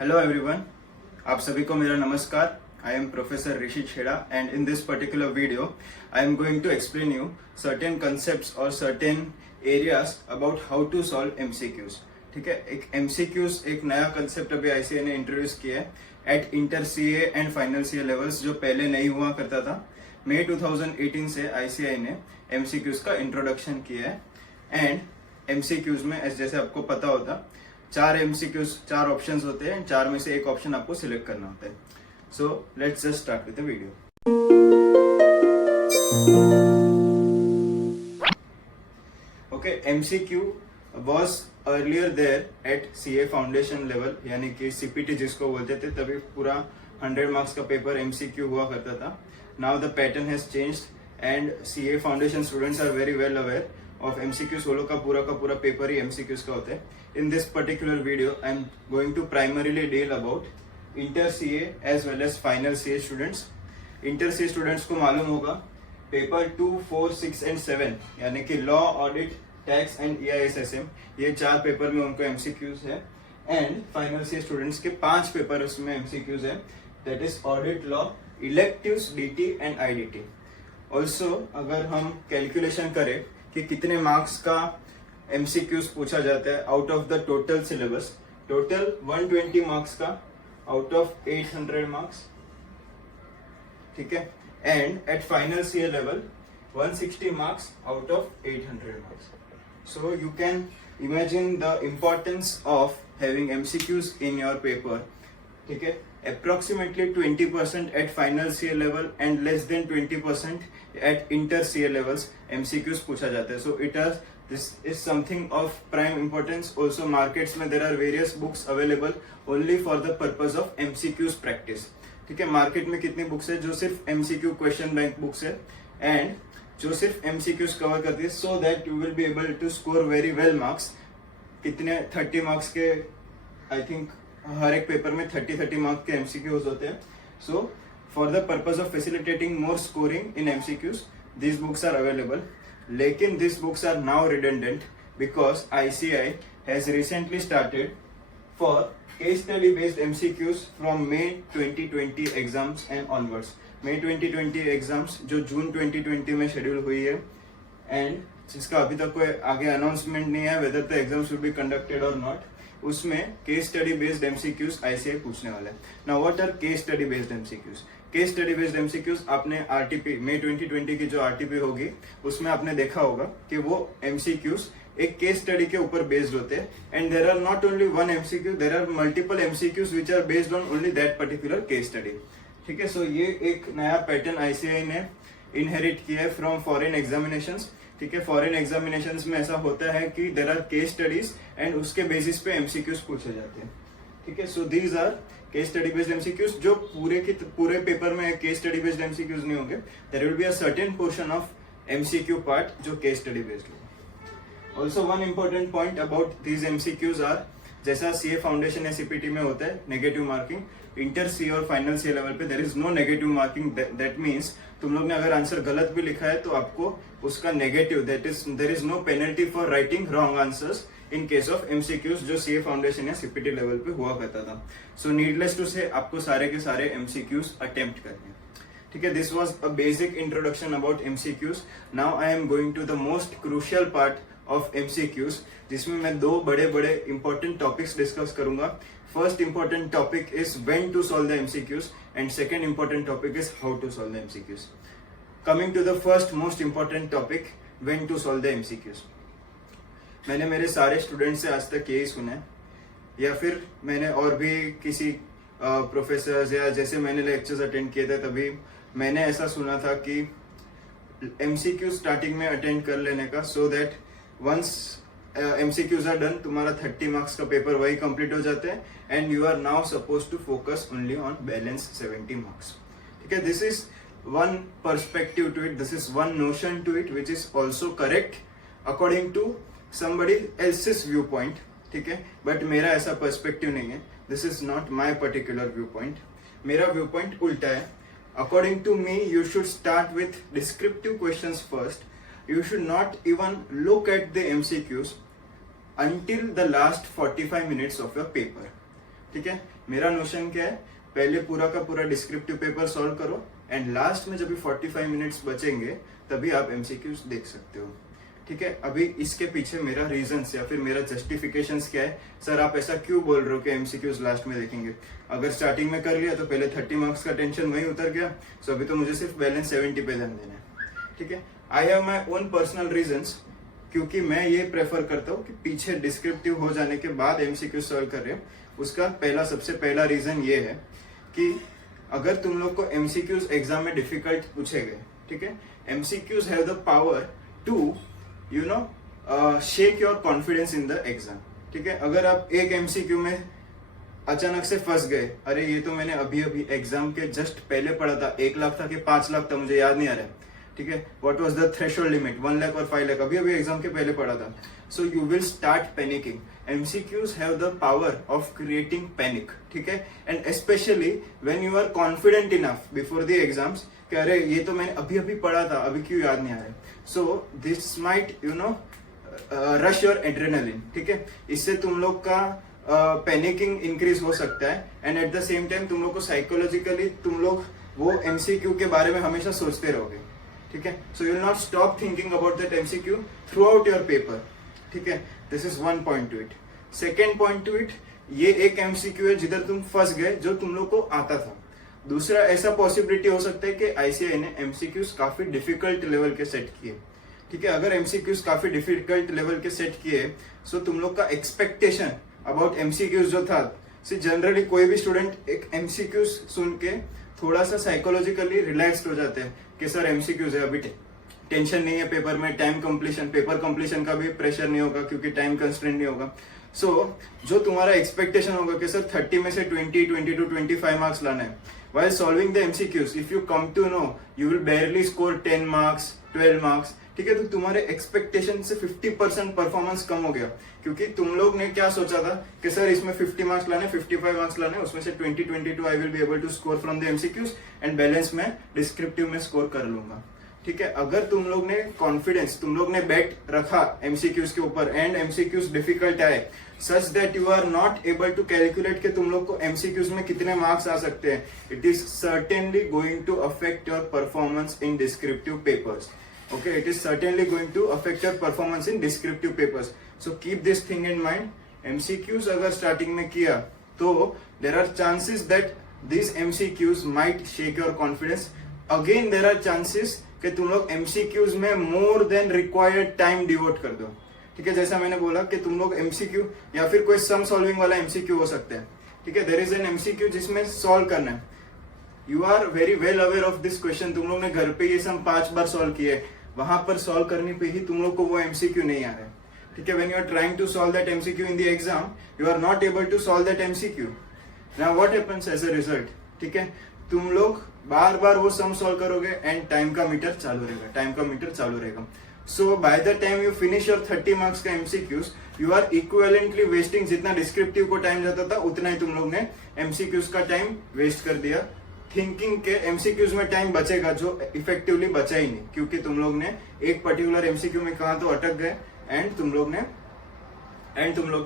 Hello everyone, आप सभी को मेरा नमस्कार। I am professor Rishi Chheda and in this particular video I am going to explain you certain concepts और certain areas about how to solve MCQs. ठीक है, एक एमसीक्यूज एक नया कंसेप्ट अभी आईसीआई ने इंट्रोड्यूस किया है at inter CA and final CA levels, जो पहले नहीं हुआ करता था। मई 2018 से आईसीआई ने एमसीक्यूज का इंट्रोडक्शन किया है एंड एमसीक्यूज में जैसे आपको पता होता चार एमसीक्यूज, चार ऑप्शंस होते हैं, चार में से एक ऑप्शन आपको सिलेक्ट करना होता है। So let's just start with the video. Okay, MCQ was earlier there at CA foundation level, यानी कि सीपीटी जिसको बोलते थे, तभी पूरा 100 मार्क्स का पेपर एमसीक्यू हुआ करता था। Now the pattern has changed and CA foundation students are very well aware of MCQs। वो लोग का पूरा पेपर ही MCQs का होता है। In this particular video, I am going to primarily deal about inter CA as well as final CA students। Inter CA students को मालूम होगा पेपर 2, 4, 6 and 7 यानी कि law, audit, tax and EISSM, ये चार पेपर में उनको MCQs है। एंड फाइनल CA स्टूडेंट्स के 5 पेपर उसमें MCQs है, that is audit, law, electives, DT and IDT। Also अगर हम कैलकुलेशन करें कि कितने मार्क्स का एमसीक्यूज पूछा जाता है out of the total syllabus, total 120 marks का आउट ऑफ 800 मार्क्स। ठीक है, and at final CA level 160 marks out of 800 marks. So you can imagine the importance of having MCQs in your paper. ठीक है, approximately 20% at final CA level and less than 20% at inter CA levels MCQs पूछा जाता है। So this is something of prime importance। Also markets में there are various books available only for the purpose of MCQs practice। ठीक है, market में कितनी books है जो सिर्फ MCQ क्वेश्चन बैंक बुक्स है एंड जो सिर्फ MCQs कवर करती है, so that you will be able to score very well marks। कितने 30 मार्क्स के, आई थिंक हर एक पेपर में 30 मार्क्स के एमसीक्यूज होते हैं। So for the purpose of facilitating more scoring in MCQs this books are available, लेकिन this books are now redundant because ICI has recently started for case study based MCQs from May 2020 exams and onwards. May 2020 exams जो June 2020 में schedule हुई है and जिसका अभी तक कोई आगे अनाउंसमेंट नहीं है whether the exams will be conducted और नॉट, उसमें case study based MCQs ICAI पूछने वाला है। Now what are case study based MCQs? Case study based MCQs आपने आरटीपी May 2020 की जो आरटीपी होगी उसमें आपने देखा होगा कि वो एमसीक्यूज एक केस स्टडी के ऊपर बेस्ड होते हैं and there are not only one MCQ, there are multiple MCQs which are based on only that particular case study. ठीक है, सो ये एक नया पैटर्न आईसीआई ने इनहेरिट किया है फ्रॉम फॉरेन एग्जामिनेशंस। ठीक है, फॉरेन एग्जामिनेशंस में ऐसा होता है कि there are case studies and उसके बेसिस पे एमसीक्यूज पूछे जाते हैं। ठीक है, so these are case study based MCQs, जो पूरे पेपर में केस स्टडी बेस्ड एमसीक्यूज नहीं होंगे। There will be a certain portion of MCQ part जो केस स्टडी बेस्ड होगा। Also one important point about these MCQs are, जैसा CA foundation या CPT में होता है नेगेटिव मार्किंग, इंटर सी और फाइनल सी लेवल पे there is no negative marking. That means तुम लोग ने अगर आंसर गलत भी लिखा है तो आपको उसका negative, that is there is no penalty for writing wrong answers in case of MCQs जो सीए फाउंडेशन या सीपीटी लेवल पे हुआ करता था। सो नीडलेस टू से आपको सारे के सारे एमसीक्यूज अटेम्प्ट करने। ठीक है, this was a basic introduction about MCQs. Now I am going to the most crucial part of MCQs, जिसमें मैं दो बड़े इंपॉर्टेंट टॉपिक्स डिस्कस करूंगा। First important topic is when to solve the MCQs and second important topic is how to solve the MCQs. Coming to the first most important topic, when to solve the MCQs. मैंने मेरे सारे students से आज तक यही सुना है, या फिर मैंने और भी किसी प्रोफेसर या जैसे मैंने लेक्चर्स अटेंड किए थे तभी मैंने ऐसा सुना था कि एमसीक्यू स्टार्टिंग में अटेंड कर लेने का, so that once MCQs are done तुम्हारा 30 मार्क्स का पेपर वही कंप्लीट हो जाते हैं and you are now suppose to focus only on balance 70 marks. ठीक है, this is one perspective to it, this is one notion to it which is also correct according to somebody else's viewpoint। ठीक है, but मेरा ऐसा perspective नहीं है, this is not my particular view point. मेरा view point उल्टा है। According to me you should start with descriptive questions first, you should not even look at the MCQs until the last 45 minutes of your paper। ठीक है, मेरा notion क्या है, पहले पूरा का पूरा डिस्क्रिप्टिव पेपर सॉल्व करो एंड लास्ट में जब भी 45 मिनट्स बचेंगे तभी आप एमसीक्यूज देख सकते हो। ठीक है, अभी इसके पीछे मेरा रीजंस या फिर मेरा जस्टिफिकेशंस क्या है, सर आप ऐसा क्यों बोल रहे हो कि एमसीक्यूज लास्ट में देखेंगे? अगर स्टार्टिंग में कर लिया तो पहले 30 मार्क्स का टेंशन वहीं उतर गया, सो अभी तो मुझे सिर्फ बैलेंस 70 पे ध्यान देना है। ठीक है, I have my own personal reasons, क्योंकि मैं ये प्रेफर करता हूँ कि पीछे डिस्क्रिप्टिव हो जाने के बाद एमसीक्यू सॉल्व कर रहे हो। उसका सबसे पहला रीजन ये है कि अगर तुम लोग को एमसीक्यूज एग्जाम में डिफिकल्ट पूछे गए, ठीक है, MCQs have the power to shake your confidence in the exam. ठीक है, अगर आप एक एमसीक्यू में अचानक से फंस गए, अरे ये तो मैंने अभी अभी एग्जाम के जस्ट पहले पढ़ा था, 1 लाख था कि 5 लाख था मुझे याद नहीं आ रहा है। ठीक है, what was the threshold limit, 1 lakh और 5 लाख, अभी अभी एग्जाम के पहले पढ़ा था। So you will start panicking. MCQs have the power of creating panic. ठीक है, and specially when you are confident enough before the exams कि अरे ये तो मैंने अभी अभी पढ़ा था, अभी क्यों याद नहीं आ रहा है। So this might rush your adrenaline. ठीक है, इससे तुम लोग का पैनिकिंग इंक्रीज हो सकता है and at the same time तुम लोग को साइकोलॉजिकली तुम लोग वो एमसीक्यू के बारे में हमेशा सोचते रहोगे। ठीक है, so you will not stop thinking about that MCQ through out your paper. ठीक है, this is one point two it. Second point two it, ये एक एमसीक्यू है जिधर तुम फंस गए जो तुम लोग को आता था। दूसरा ऐसा पॉसिबिलिटी हो सकता है कि आईसीआई ने एमसीक्यूज काफी डिफिकल्ट लेवल के सेट किए। ठीक है, अगर एमसीक्यूज काफी डिफिकल्ट लेवल के सेट किए, सो तुम लोग का एक्सपेक्टेशन अबाउट एमसीक्यूज जो था, जनरली कोई भी स्टूडेंट एक एमसीक्यूज सुन के थोड़ा सा साइकोलॉजिकली रिलैक्स्ड हो जाते हैं कि सर एमसीक्यूज है, अभी टेंशन नहीं है पेपर में, टाइम कंप्लीशन, पेपर कंप्लीशन का भी प्रेशर नहीं होगा क्योंकि टाइम कंस्ट्रेंट नहीं होगा। सो जो तुम्हारा एक्सपेक्टेशन होगा कि सर 30 में से 20, 22, 25 मार्क्स लाना है, while solving the MCQs if you come to know you will barely score 10 marks 12 marks। ठीक है, तो तुम्हारे एक्सपेक्टेशन से 50% परफॉर्मेंस कम हो गया, क्योंकि तुम लोग ने क्या सोचा था कि सर इसमें 50 मार्क्स लाने, 55 मार्क्स लाने, उसमें से 20, 22 I will be able to score from the MCQs and balance में डिस्क्रिप्टिव में स्कोर कर लूंगा। ठीक है, अगर तुम लोग ने कॉन्फिडेंस, तुम लोग ने बेट रखा एमसीक्यूज के ऊपर एंड एमसीक्यूज डिफिकल्ट आए such that you are not able to calculate कि तुम लोग को एमसीक्यूज में कितने मार्क्स आ सकते हैं, it is certainly going to affect your performance in descriptive papers. Okay, it is certainly going to affect your performance in descriptive papers. So keep this thing in mind. MCQs अगर starting में किया तो there are chances that these MCQs might shake your confidence. Again there are chances कि तुम लोग MCQs में more than required time devote कर दो। ठीक है, जैसा मैंने बोला कि तुम लोग MCQ या फिर कोई sum solving वाला MCQ हो सकता है। ठीक है, there is an MCQ जिसमें solve करना है। You are very well aware of this question. तुम लोग ने घर पे ये सम 5 बार सॉल्व किए, वहां पर सॉल्व करने पे ही तुम लोग को वो एमसीक्यू नहीं आ रहा है। ठीक है, when you are trying to solve that MCQ in the exam, you are not able to solve that MCQ. Now what happens as a result? ठीक है, तुम लोग बार बार वो सम सॉल्व करोगे एंड टाइम का मीटर चालू रहेगा। So by the time you finish your 30 marks का MCQs, you are equivalently wasting, जितना डिस्क्रिप्टिव को टाइम जाता था उतना ही तुम लोग ने एमसीक्यूज का टाइम वेस्ट कर दिया, थिंकिंग के एमसीक्यूज में टाइम बचेगा जो इफेक्टिवली बचा ही नहीं, क्योंकि तुम लोग ने एक पर्टिकुलर एमसीक्यू में कहा तो अटक गए एंड तुम लोग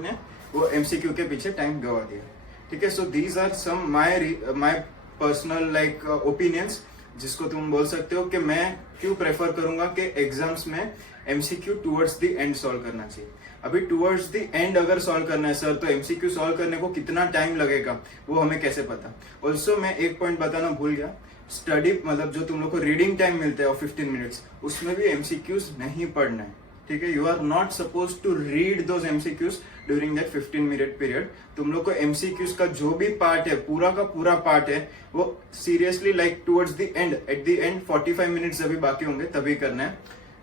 ने वो एमसीक्यू के पीछे टाइम गवा दिया। ठीक है, so these are some my personal like opinions, जिसको तुम बोल सकते हो कि मैं क्यों प्रेफर करूंगा कि एग्जाम्स में MCQ towards the end solve करना चाहिए। अभी टुवर्ड्स द एंड अगर सॉल्व करना है सर, तो एमसीक्यू सॉल्व करने को कितना टाइम लगेगा वो हमें कैसे पता। ऑल्सो मैं एक पॉइंट बताना भूल गया, स्टडी मतलब जो तुम लोग को रीडिंग टाइम मिलता है 15 मिनट्स, उसमें भी एमसीक्यूज नहीं पढ़ना है। ठीक है, you are not suppose to read those MCQs during that 15 minute period. तुम लोग को एमसीक्यूज का जो भी पार्ट है, पूरा का पूरा पार्ट है, वो seriously like towards the end, at the end 45 minutes अभी बाकी होंगे तभी करना है।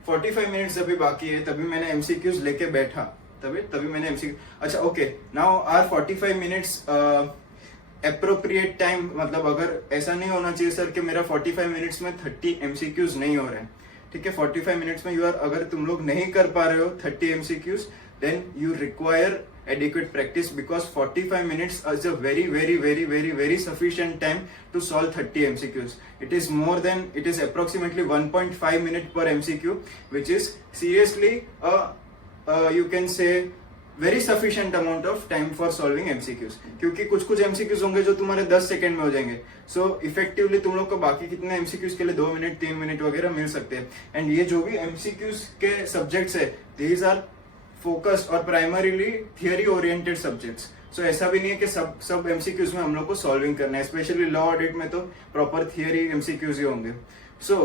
45 मिनट्स अभी बाकी है तभी मैंने एमसीक्यूज लेके बैठा, तभी मैंने एमसीक्यू। अच्छा okay, now are 45 minutes appropriate time, मतलब अगर ऐसा नहीं होना चाहिए सर कि मेरा 45 मिनट्स में 30 एमसीक्यूज नहीं हो रहे हैं। ठीक है, 45 मिनट्स में अगर तुम लोग नहीं कर पा रहे हो 30 MCQs, then you require adequate practice, because 45 minutes is a very sufficient time to solve 30 MCQs. It is approximately 1.5 minutes per MCQ, which is seriously you can say very sufficient amount of time for solving MCQs, क्योंकि कुछ कुछ MCQs होंगे जो तुम्हारे 10 second में हो जाएंगे। सो effectively तुम लोग को बाकी कितने एमसीक्यूज के लिए 2 मिनट 3 मिनट वगैरह मिल सकते हैं। एंड ये जो भी एमसीक्यूज के सब्जेक्ट्स है, दीज आर फोकस्ड और प्राइमरीली थियरी ओरिएंटेड सब्जेक्ट्स। सो ऐसा भी नहीं है कि सब एमसीक्यूज में हम लोग को सॉल्विंग करना है, स्पेशली लॉ ऑडिट में तो प्रॉपर थियरी एमसीक्यूज ही होंगे। So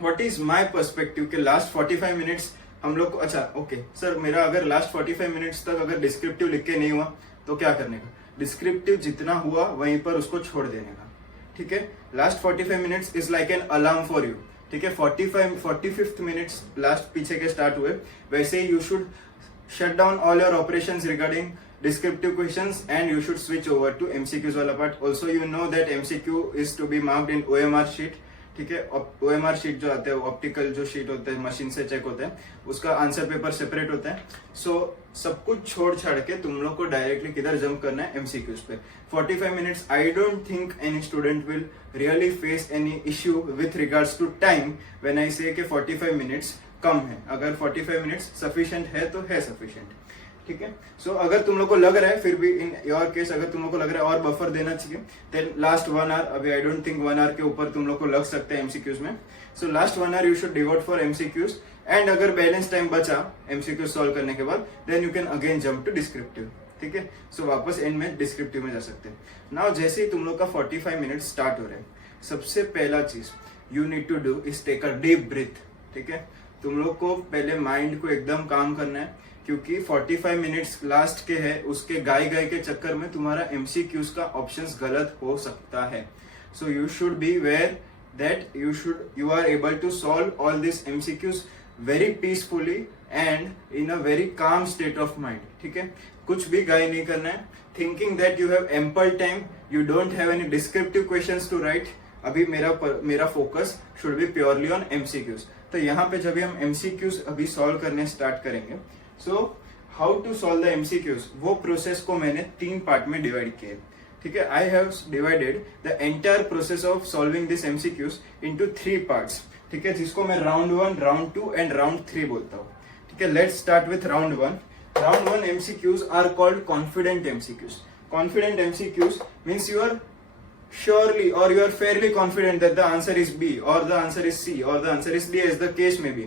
what is my perspective के लास्ट 45 मिनट्स हम लोग को, अच्छा ओके सर, मेरा अगर लास्ट 45 मिनट्स तक अगर डिस्क्रिप्टिव लिख के नहीं हुआ तो क्या करने का? डिस्क्रिप्टिव जितना हुआ वहीं पर उसको छोड़ देने का, ठीक है। Last 45 minutes is like an alarm for you, ठीक है। 45th मिनट्स लास्ट पीछे के स्टार्ट हुए, वैसे ही you should shut down all your operations regarding descriptive questions and you should switch over to MCQs वाला part. Also you know that MCQ is to be marked in OMR sheet, ठीक है। OMR sheet जो आता है, optical जो sheet होता है, machine से चेक होता है, उसका आंसर पेपर सेपरेट होता है। सो सब कुछ छोड़ छाड़ के तुम लोग को डायरेक्टली किधर जंप करना है? MCQs पे। 45 minutes, I don't think any student will really face any issue with regards to time when I say कि 45 मिनट्स कम है। अगर 45 मिनट्स सफिशिएंट है तो है सफिशिएंट, ठीक है। सो अगर तुम लोग को लग रहा है, फिर भी इन योर केस अगर तुम लोग को लग रहा है और बफर देना चाहिए, देन लास्ट 1 आवर, अभी आई डोंट थिंक 1 आवर के ऊपर तुम लोग को लग सकता है एमसीक्यूज में। So last 1 hour you should devote for MCQs, and अगर बैलेंस टाइम बचा एमसीक्यूज सॉल्व करने के बाद, then you can again jump to descriptive, ठीक है। सो वापस एंड में डिस्क्रिप्टिव में जा सकते हैं। नाउ जैसे ही तुम लोग का 45 मिनट स्टार्ट हो रहे हैं, सबसे पहला चीज you need to do is take a deep breath, ठीक है। तुम लोग को पहले माइंड को एकदम काम करना है, क्योंकि 45 मिनट्स लास्ट के है, उसके गाय के चक्कर में तुम्हारा एमसीक्यूज का ऑप्शंस गलत हो सकता है। So you should be aware that you are able to solve all this MCQs very peacefully and in a very calm state of mind, ठीक है। कुछ भी गाय नहीं करना है, thinking that you have ample time, you don't have any descriptive questions to write. अभी मेरा focus should be purely on MCQs. तो यहाँ पे जब हम एमसीक्यूज अभी सॉल्व करने स्टार्ट करेंगे, so how to solve the MCQs, वो प्रोसेस को मैंने 3 पार्ट में डिवाइड किया, ठीक है। I have divided the entire process of solving this MCQs into 3 parts, ठीक है, जिसको मैं राउंड 1, राउंड 2 एंड राउंड 3 बोलता हूँ, ठीक है। Let's start with round 1. Round 1 MCQs are called confident MCQs. Confident MCQs means you are surely or you are fairly confident that the answer is B or the answer is C or the answer is D as the case may be.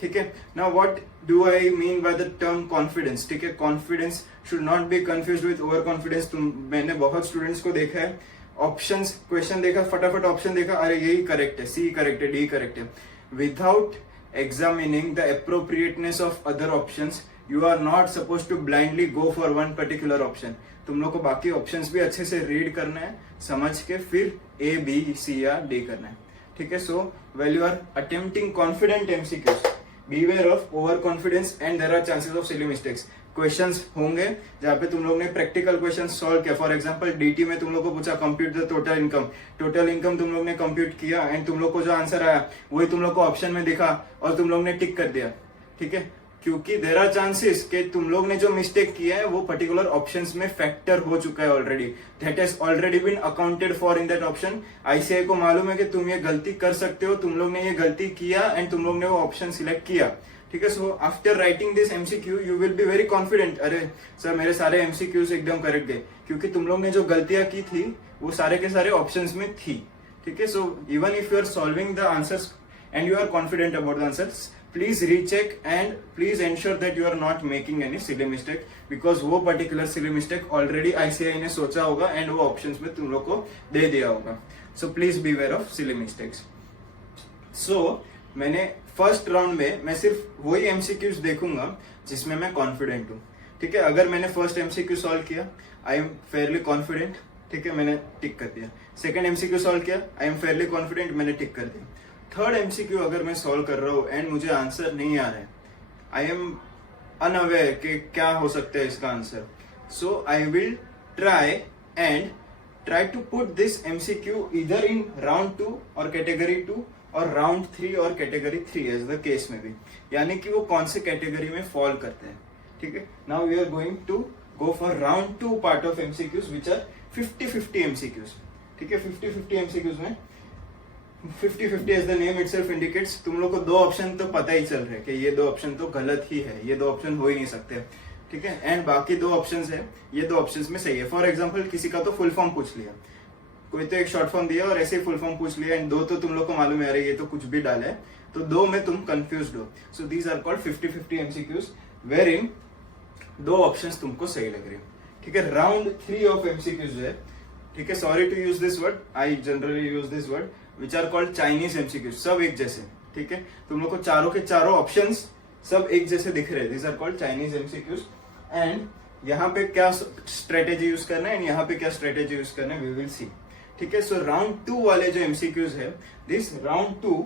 ठीक है। Now what do I mean by the term confidence? ठीक है, confidence should not be confused with overconfidence. मैंने बहुत students को देखा है, options question देखा, फटाफट ऑप्शन देखा, अरे यही करेक्ट है, सी करेक्ट है, डी करेक्ट है, without examining the appropriateness of other options. You are not supposed to blindly go for one particular option. तुम लोग को बाकी ऑप्शंस भी अच्छे से रीड करना है, समझ के फिर ए, बी, सी या डी करना है, ठीक है। So well you are attempting confident MCQs, beware of overconfidence and there are chances of silly mistakes. Questions होंगे जहाँ पे तुम लोग ने प्रैक्टिकल क्वेश्चन सॉल्व किया, फॉर एग्जांपल डीटी में तुम लोग को पूछा कंप्यूट द टोटल इनकम तुम लोग ने कंप्यूट किया एंड तुम लोग को जो आंसर आया वही तुम लोग को ऑप्शन में दिखा और तुम लोग ने टिक कर दिया, ठीक है, क्योंकि देयर आर चांसेस कि तुम लोग ने जो मिस्टेक किया है वो पर्टिकुलर ऑप्शंस में फैक्टर हो चुका है already, that has already been accounted for in that option. ICI को मालूम है कि तुम ये गलती कर सकते हो, तुम लोग ने ये गलती किया एंड तुम लोग ने वो ऑप्शन सिलेक्ट किया, ठीक है। So after writing this MCQ you will be very confident, अरे सर मेरे सारे एमसीक्यूज एकदम करेक्ट गए, क्योंकि तुम लोग ने जो गलतियां की थी वो सारे के सारे ऑप्शंस में थी, ठीक है। So even if you are solving the answers and you are confident about the answers, please recheck and please ensure that you are not making any silly mistake, because वो particular silly mistake already ICI ने सोचा होगा and वो options में तुम लोग को दे दिया होगा। So please be aware of silly mistakes. So मैंने फर्स्ट राउंड में मैं सिर्फ वही एमसीक्यूज देखूंगा जिसमें मैं कॉन्फिडेंट हूँ, ठीक है। अगर मैंने फर्स्ट एमसीक्यू सॉल्व किया, आई एम फेयरली कॉन्फिडेंट, ठीक है, मैंने टिक कर दिया। सेकंड एमसीक्यू सॉल्व किया, आई एम फेयरली कॉन्फिडेंट, मैंने टिक कर दिया। थर्ड एमसीक्यू अगर मैं सॉल्व कर रहा हूँ एंड मुझे आंसर नहीं आ रहा है, आई एम अनअवेयर कि क्या हो सकता है इसका answer, so I will try to put this MCQ इधर इन राउंड 2 और कैटेगरी 2 और राउंड 3 और कैटेगरी 3 एज द केस में भी, यानी कि वो कौन से कैटेगरी में फॉल करते हैं, ठीक है। Now we are going to go for round 2 part of MCQs which are 50-50 MCQs, ठीक है। 50-50 एमसीक्यूज में 50-50 as the name itself indicates, तुम लोग को दो ऑप्शन तो पता ही चल रहे हैं कि ये दो ऑप्शन तो गलत ही है, ये दो ऑप्शन हो ही नहीं सकते, ठीक है, एंड बाकी 2 ऑप्शंस है, ये 2 ऑप्शंस में सही है। फॉर एग्जांपल किसी का तो फुल फॉर्म पूछ लिया, कोई तो एक शॉर्ट फॉर्म दिया और ऐसे ही फुल फॉर्म पूछ लिया, एंड 2 तो तुम लोग को मालूम है अरे ये तो कुछ भी डाला है, तो 2 में तुम कंफ्यूज हो। So these are called 50-50 MCQs where in 2 options तुमको सही लग रही है। ठीक है, राउंड 3 ऑफ एमसीक्यूज है, ठीक है, sorry to use this word, I generally use this word, which are called Chinese MCQs, सब एक जैसे। ठीक है, तुम लोग को चारों के चारों ऑप्शंस सब एक जैसे दिख रहे हैं, this are called Chinese MCQs. And यहाँ पे क्या स्ट्रेटेजी यूज करना है एंड यहाँ पे क्या स्ट्रेटेजी यूज करना है, वी विल सी। ठीक है, सो राउंड 2 वाले जो एमसीक्यूज है, this round 2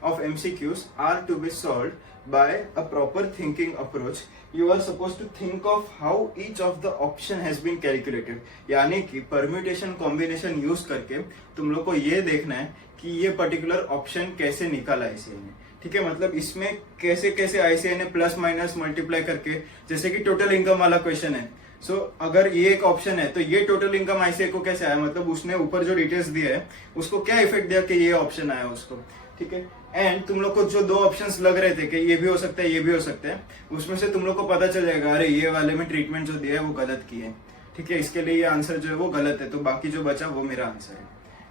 of MCQs are to be solved by a proper thinking approach. You are supposed to think of how each of the option has been calculated. यानी कि permutation combination use करके तुम लोग को ये देखना है कि ये पर्टिकुलर ऑप्शन कैसे निकाला ICAI ने। ठीक है, मतलब इसमें कैसे कैसे ICAI ने प्लस माइनस मल्टीप्लाई करके, जैसे कि टोटल इनकम वाला क्वेश्चन है, सो अगर ये एक ऑप्शन है तो ये टोटल इनकम ICAI को कैसे आया, मतलब उसने ऊपर जो डिटेल्स दिया है उसको क्या इफेक्ट दिया कि ये ऑप्शन आया उसको। ठीक है, एंड तुम लोग को जो 2 ऑप्शंस लग रहे थे कि ये भी हो सकता है ये भी हो सकता है, उसमें से तुम लोग को पता चल जाएगा अरे ये वाले में ट्रीटमेंट जो दिया है वो गलत की है। ठीक है, इसके लिए ये आंसर जो है वो गलत है, तो बाकी जो बचा वो मेरा आंसर है।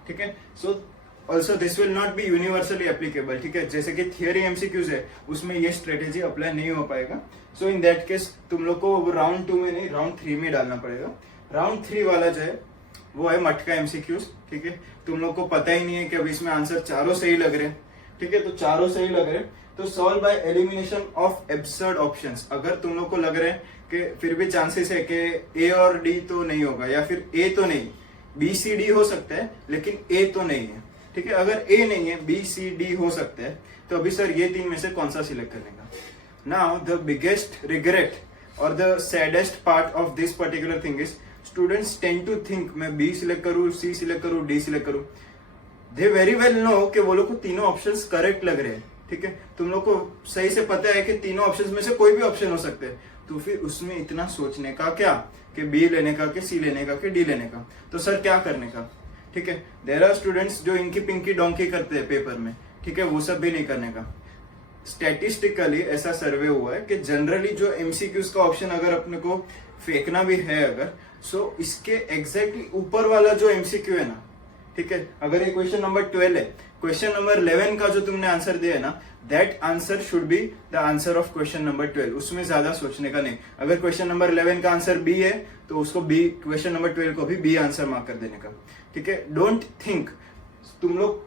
ठीक है, so also this will not be universally applicable. ठीक है, जैसे कि थियोरी एमसीक्यूज है उसमें ये स्ट्रेटेजी अप्लाई नहीं हो पाएगा, सो इन दैट केस तुम लोग को राउंड 2 में नहीं राउंड 3 में डालना पड़ेगा। राउंड 3 वाला जो है वो है मटका एमसीक्यूज। ठीक है, तुम लोग को पता ही नहीं है कि अभी इसमें आंसर चारों सही लग रहे हैं। ठीक है, तो चारों सही लग रहे हैं तो solve by elimination of absurd options. अगर तुम लोग को लग रहा है कि फिर भी चांसेस है कि ए और डी तो नहीं होगा, या फिर ए तो नहीं, बी सी डी हो सकता है लेकिन ए तो नहीं है। ठीक है, अगर ए नहीं है बी सी डी हो सकता है, तो अभी सर ये 3 में से कौन सा सिलेक्ट करने का। नाउ द बिगेस्ट रिग्रेट और the saddest part of this particular thing is students tend to think मैं बी सिलेक्ट करूं, सी सिलेक्ट करूं, डी सिलेक्ट करूं। दे वेरी वेल नो कि वो लोग को तीनों ऑप्शंस करेक्ट लग रहे हैं। ठीक है, तुम लोग को सही से पता है कि तीनों ऑप्शंस में से कोई भी ऑप्शन हो सकते हैं, तो फिर उसमें इतना सोचने का क्या कि बी लेने का कि सी लेने का कि डी लेने का, तो सर क्या करने का। ठीक है, देयर आर स्टूडेंट्स जो इनकी पिंकी डोंकी करते हैं पेपर में। ठीक है, वो सब भी नहीं करने का। स्टैटिस्टिकली ऐसा सर्वे हुआ है कि जनरली जो एमसीक्यूज का ऑप्शन अगर अपने को फेंकना भी है अगर, सो इसके एग्जैक्टली ऊपर वाला जो एमसीक्यू है ना, ठीक है, अगर ये क्वेश्चन नंबर 12 है, क्वेश्चन नंबर 11 का जो तुमने आंसर दिया है ना, that answer should be the answer of question number 12। उसमें ज्यादा सोचने का नहीं। अगर क्वेश्चन नंबर 11 का आंसर बी है तो उसको बी, क्वेश्चन नंबर 12 को भी बी आंसर मार्क कर देने का। ठीक है, डोंट थिंक तुम लोग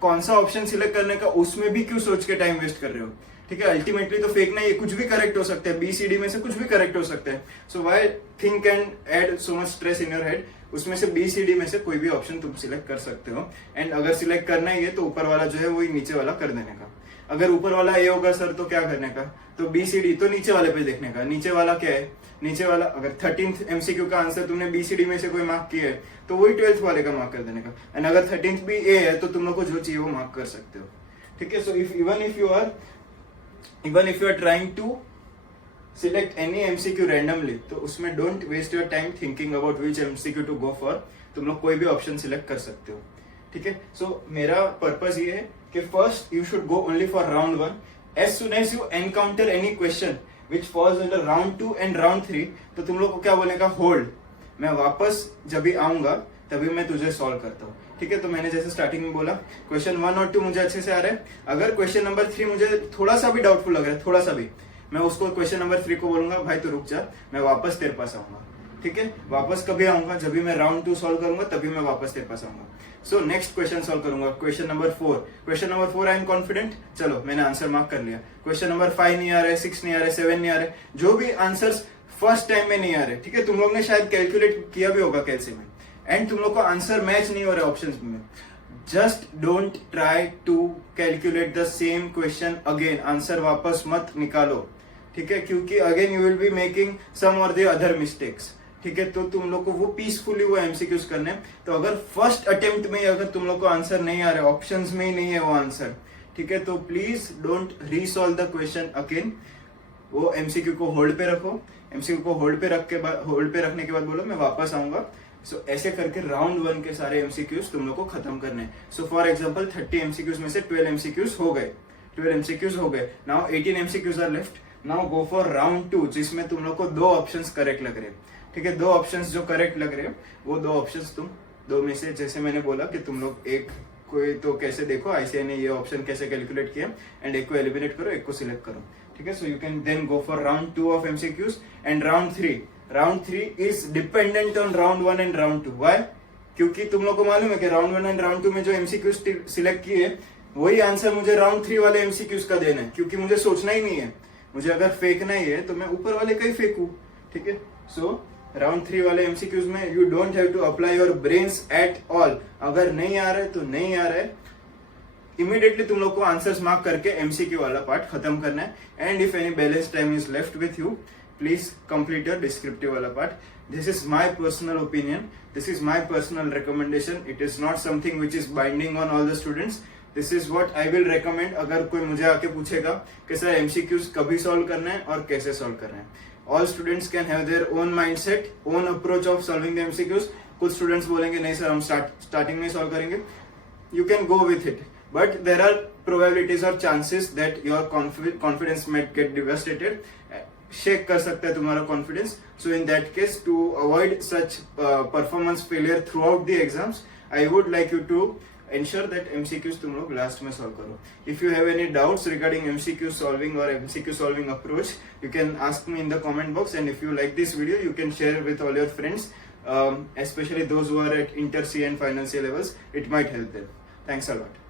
कौन सा ऑप्शन सिलेक्ट करने का उसमें भी क्यों सोच के टाइम वेस्ट कर रहे हो। ठीक है, अल्टीमेटली तो फेंकना ये कुछ भी करेक्ट हो सकता है, बी सी डी में से कुछ भी करेक्ट हो सकता है। So why think and add so much stress in your head. उसमें से बी सी डी में से कोई भी ऑप्शन तुम सिलेक्ट कर सकते हो, एंड अगर सिलेक्ट करना ही है तो ऊपर वाला जो है वही नीचे वाला कर देने का। अगर ऊपर वाला ए होगा सर तो क्या करने का, तो बी सी डी तो नीचे वाले पे देखने का। नीचे वाला क्या है, नीचे वाला अगर 13th एमसीक्यू का आंसर तुमने बी सी डी में से कोई मार्क किया है तो वही 12th वाले का मार्क कर देने का। एंड अगर 13th भी ए है तो तुम लोग को जो चाहिए वो मार्क कर सकते हो। ठीक है, so even if you are trying to select any MCQ randomly, तो उसमें don't waste your time thinking about which MCQ to go for. तुम लोग कोई भी ऑप्शन सिलेक्ट कर सकते हो। ठीक है, सो मेरा पर्पस ये है कि first you should go only for round 1। As soon as you encounter any question which falls under round 2 and round 3, तो तुम लोग को क्या बोलेगा, होल्ड, मैं वापस जब भी आऊंगा तभी मैं तुझे सॉल्व करता हूँ। ठीक है, तो मैंने जैसे स्टार्टिंग में बोला क्वेश्चन 1 और 2 मुझे अच्छे से आ रहा है। अगर क्वेश्चन नंबर 3 मुझे थोड़ा सा भी डाउटफुल लग रहा है, थोड़ा सा भी, मैं उसको क्वेश्चन नंबर 3 को बोलूंगा भाई तो रुक जा, मैं वापस तेरे पास आऊंगा। ठीक है, वापस कभी आऊंगा, जब भी मैं राउंड 2 सॉल्व करूंगा तभी मैं वापस तेरे पास आऊंगा। सो नेक्स्ट क्वेश्चन सॉल्व करूंगा, question number 4। Question number 4 I am confident, चलो मैंने आंसर मार्क कर लिया। क्वेश्चन नंबर 5 नहीं आ रहा है, 6 नहीं आ रहा है, 7 नहीं आ रहा है, जो भी आंसर्स फर्स्ट टाइम में नहीं आ रहे। ठीक है, तुम लोग ने शायद कैलकुलेट किया भी होगा कैसे में, एंड तुम लोग को आंसर मैच नहीं हो रहा ऑप्शंस में, just don't try to calculate the same question again. Answer वापस मत निकालो। ठीक है, क्योंकि again you will be making some और द अदर मिस्टेक्स। ठीक है, तो तुम लोग को वो पीसफुली वो एमसीक्यूज करने। तो अगर फर्स्ट अटेम्प्ट में अगर तुम लोग को आंसर नहीं आ रहा है, ऑप्शंस में ही नहीं है वो आंसर, ठीक है, तो please don't resolve the question again. वो एमसीक्यू को होल्ड पे रखो, एमसीक्यू को होल्ड पे रखने के बाद बोलो मैं वापस आऊंगा। सो ऐसे करके राउंड 1 के सारे एमसीक्यूज तुम लोग को खत्म करने। सो फॉर एग्जांपल 30 एमसीक्यूज में से 12 एमसीक्यूज हो गए, 12 एमसीक्यूज हो गए। Now 18 MCQs are left. Now go for round 2 जिसमें तुम लोग को 2 ऑप्शंस करेक्ट लग रहे हैं, ठीक है। 2 ऑप्शंस जो करेक्ट लग रहे हैं वो 2 ऑप्शंस तुम 2 में से, जैसे मैंने बोला कि तुम लोग एक कोई तो कैसे देखो आईसीआई ने ये ऑप्शन कैसे कैलकुलेट किया एंड एक को एलिमिनेट करो, एक को सिलेक्ट करो, ठीक है। So you can then go for round 2 of MCQs and round 3 is dependent on round 1 and round 2। Why? क्योंकि तुम लोग को मालूम है कि राउंड 1 एंड राउंड 2 में जो एमसीक्यूज सिलेक्ट किए वही आंसर मुझे राउंड 3 वाले एमसीक्यूज का देना है, क्योंकि मुझे सोचना ही नहीं है। मुझे अगर फेंकना ही है तो मैं ऊपर वाले का ही फेंकू, ठीक है। सो राउंड 3 वाले एमसीक्यूज में you don't have to apply your brains at all. अगर नहीं आ रहा है तो नहीं आ रहा है, इमीडिएटली तुम लोग को आंसर्स मार्क करके एमसीक्यू वाला पार्ट खत्म करना है। And if any balance time is left with you, please complete your descriptive वाला part. This is my personal opinion, this is my personal recommendation, it is not something which is binding on all the students. This is what I will recommend. अगर कोई मुझे आके पूछेगा कि sir MCQs कभी solve करना है और कैसे सॉल्व करना है, all students can have their own mindset, own approach of solving the MCQs. कुछ स्टूडेंट्स बोलेंगे नहीं सर हम स्टार्टिंग में सॉल्व करेंगे, you can go with it, but there are probabilities or chances that your confidence might get devastated, shake कर सकता है तुम्हारा confidence. So in that case, to avoid such performance failure throughout the exams, I would like you to ensure that MCQs तुम लोग last में solve करो. If you have any doubts regarding MCQ solving or MCQ solving approach, you can ask me in the comment box, and if you like this video, you can share with all your friends, especially those who are at inter C and final C levels. It might help them. Thanks a lot.